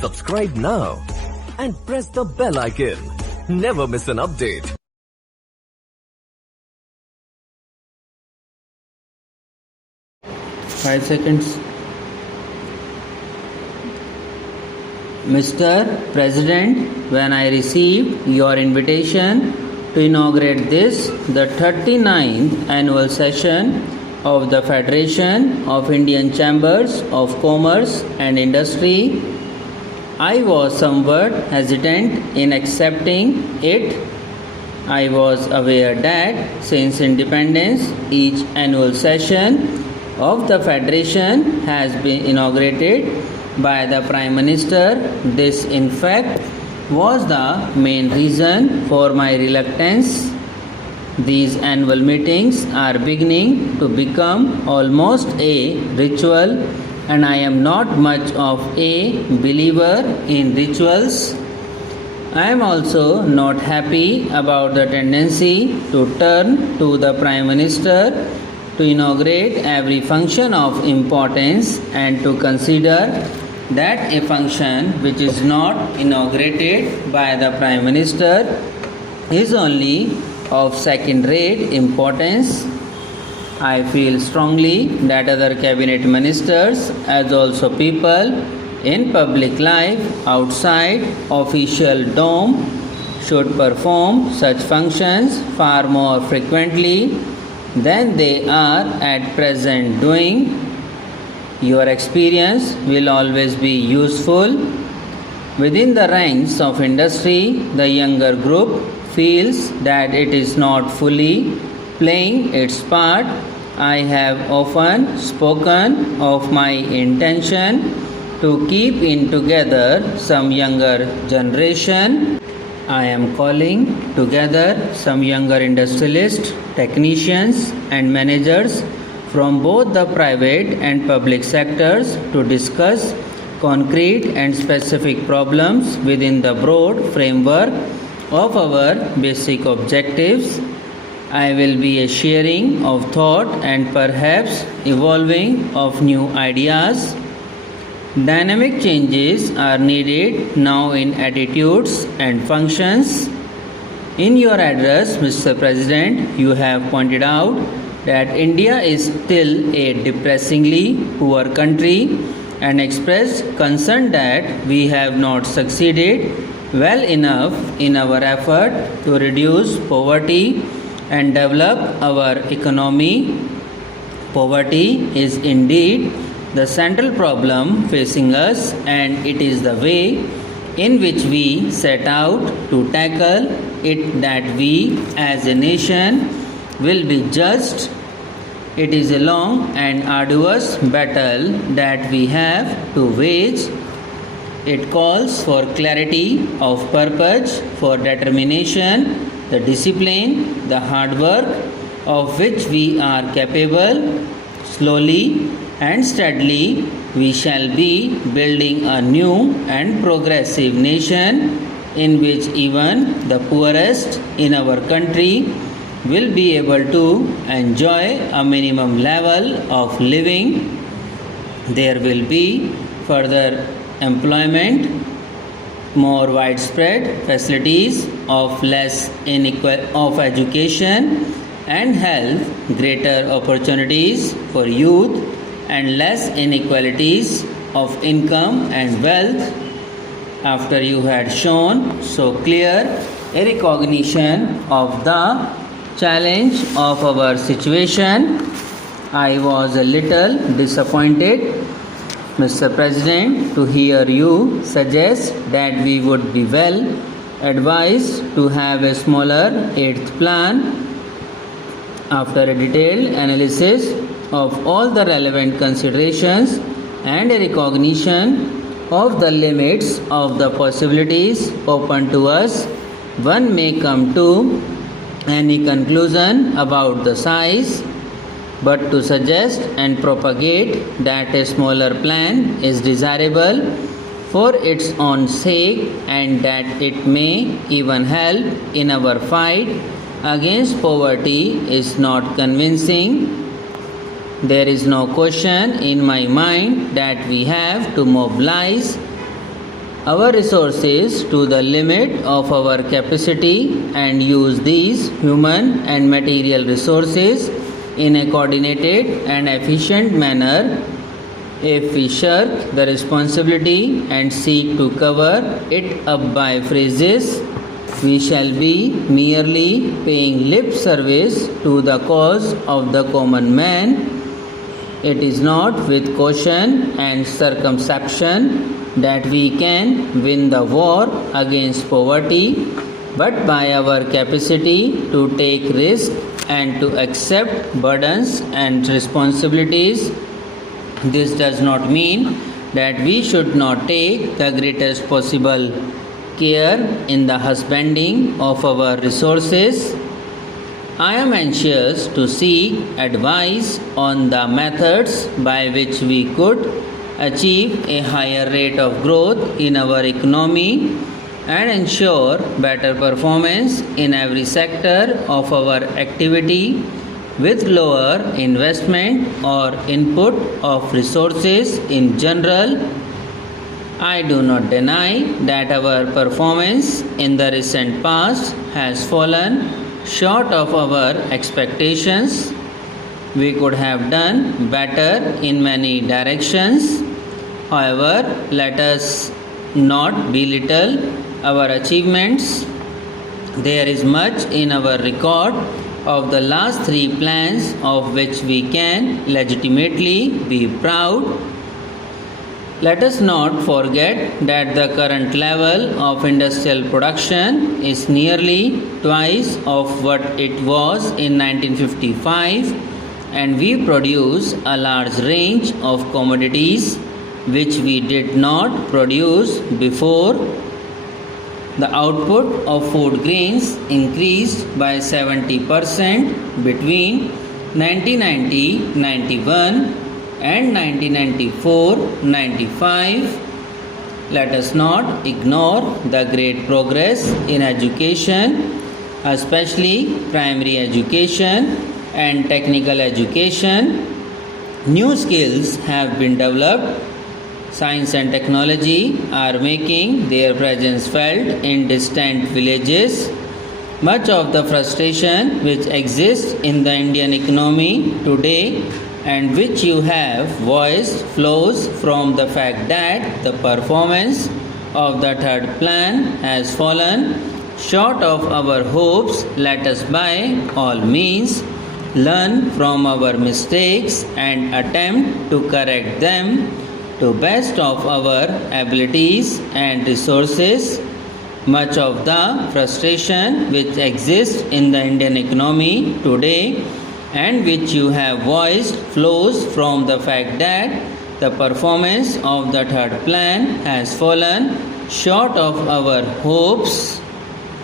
Subscribe now and press the bell icon. Never miss an update. 5 seconds. Mr. President, when I received your invitation to inaugurate this, the 39th annual session of the Federation of Indian Chambers of Commerce and Industry, I was somewhat hesitant in accepting it. I was aware that since independence, each annual session of the Federation has been inaugurated by the Prime Minister. This, in fact, was the main reason for my reluctance. These annual meetings are beginning to become almost a ritual, and I am not much of a believer in rituals. I am also not happy about the tendency to turn to the Prime Minister to inaugurate every function of importance and to consider that a function which is not inaugurated by the Prime Minister is only of second-rate importance. I feel strongly that other cabinet ministers, as also people in public life outside official dome, should perform such functions far more frequently than they are at present doing. Your experience will always be useful. Within the ranks of industry, the younger group feels that it is not fully playing its part. I have often spoken of my intention to keep in together some younger generation. I am calling together some younger industrialists, technicians and managers from both the private and public sectors to discuss concrete and specific problems within the broad framework of our basic objectives. I will be a sharing of thought and perhaps evolving of new ideas. Dynamic changes are needed now in attitudes and functions. In your address, Mr. President, you have pointed out that India is still a depressingly poor country and expressed concern that we have not succeeded well enough in our effort to reduce poverty and develop our economy. Poverty is indeed the central problem facing us, and it is the way in which we set out to tackle it that we as a nation will be judged. It is a long and arduous battle that we have to wage. It calls for clarity of purpose, for determination, the discipline, the hard work of which we are capable. Slowly and steadily, we shall be building a new and progressive nation in which even the poorest in our country will be able to enjoy a minimum level of living. There will be further employment, more widespread facilities of of education and health, greater opportunities for youth, and less inequalities of income and wealth. After you had shown so clear a recognition of the challenge of our situation, I was a little disappointed, Mr. President, to hear you suggest that we would be well advised to have a smaller 8th plan. After a detailed analysis of all the relevant considerations and a recognition of the limits of the possibilities open to us, one may come to any conclusion about the size, but to suggest and propagate that a smaller plan is desirable for its own sake and that it may even help in our fight against poverty is not convincing. There is no question in my mind that we have to mobilize our resources to the limit of our capacity and use these human and material resources in a coordinated and efficient manner. If we shirk the responsibility and seek to cover it up by phrases, we shall be merely paying lip service to the cause of the common man. It is not with caution and circumspection that we can win the war against poverty, but by our capacity to take risk and to accept burdens and responsibilities. This does not mean that we should not take the greatest possible care in the husbanding of our resources. I am anxious to seek advice on the methods by which we could achieve a higher rate of growth in our economy and ensure better performance in every sector of our activity with lower investment or input of resources in general. I do not deny that our performance in the recent past has fallen short of our expectations. We could have done better in many directions. However, let us not belittle our achievements. There is much in our record of the last 3 plans of which we can legitimately be proud. Let us not forget that the current level of industrial production is nearly twice of what it was in 1955, and we produce a large range of commodities which we did not produce before. The output of food grains increased by 70% between 1990-91 and 1994-95. Let us not ignore the great progress in education, especially primary education and technical education. New skills have been developed. Science and technology are making their presence felt in distant villages. Much of the frustration which exists in the Indian economy today and which you have voiced flows from the fact that the performance of the third plan has fallen short of our hopes. Let us by all means learn from our mistakes and attempt to correct them to best of our abilities and resources. Much of the frustration which exists in the Indian economy today and which you have voiced flows from the fact that the performance of the third plan has fallen short of our hopes.